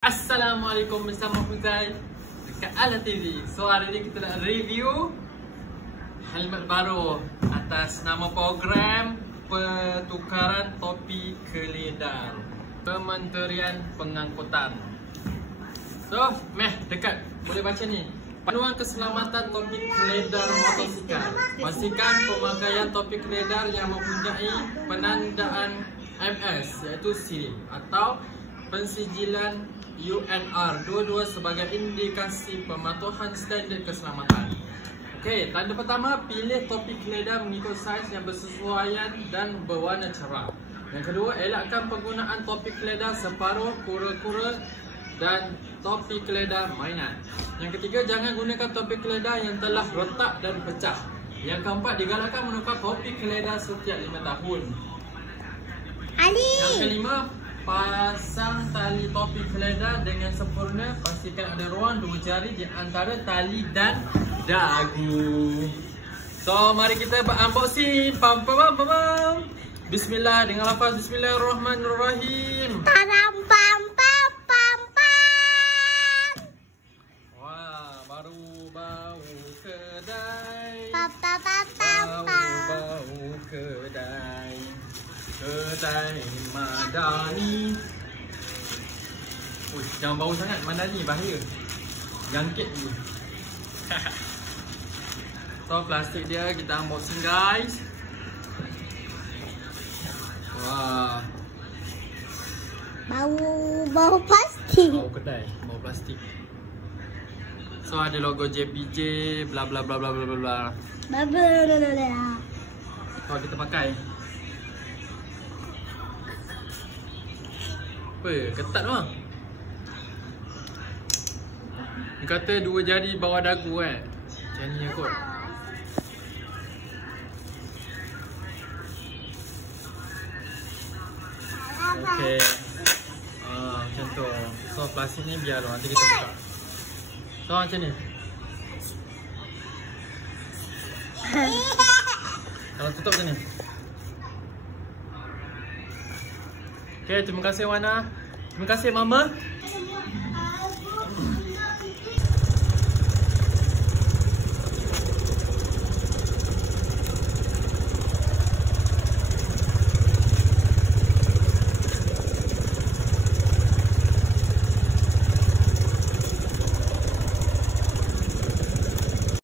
Assalamualaikum, bersama Fuzai dekat Ala TV. So hari ni kita nak review helmet baru atas nama program pertukaran topi keledar Kementerian Pengangkutan. So, dekat boleh baca ni. Panduan keselamatan topi keledar motosikal. Pastikan pemakaian topi keledar yang mempunyai penandaan MS iaitu SIM atau pensijilan UNR, dua-dua sebagai indikasi pematuhan standard keselamatan. Okey, tanda pertama, pilih topi keledar mengikut saiz yang bersesuaian dan berwarna cerah. Yang kedua, elakkan penggunaan topi keledar separuh, kura-kura dan topi keledar mainan. Yang ketiga, jangan gunakan topi keledar yang telah retak dan pecah. Yang keempat, digalakkan menukar topi keledar setiap 5 tahun. Yang kelima, pasang tali topi keledar dengan sempurna. Pastikan ada ruang 2 jari di antara tali dan dagu. So, mari kita unboxing. Bismillah, dengan lafaz Bismillahirrahmanirrahim. Wah, baru bau kedai. Bau kedai. Kedai Madani. Jangan bau sangat Madani, bahaya. Jangkit dulu. So, plastik dia kita unboxing, guys. Wah. Bau plastik. Bau kedai, bau plastik. So, ada logo JPJ, bla bla bla bla bla bla. So, kita pakai. Apa? Ketat bang. Dia kata 2 jari bawah dagu kan. Macam ni kot. Okay. Macam tu. So plastik ni biar nanti kita buka. So macam ni. Kalau tutup macam ni. Okay, terima kasih Wana. Terima kasih Mama.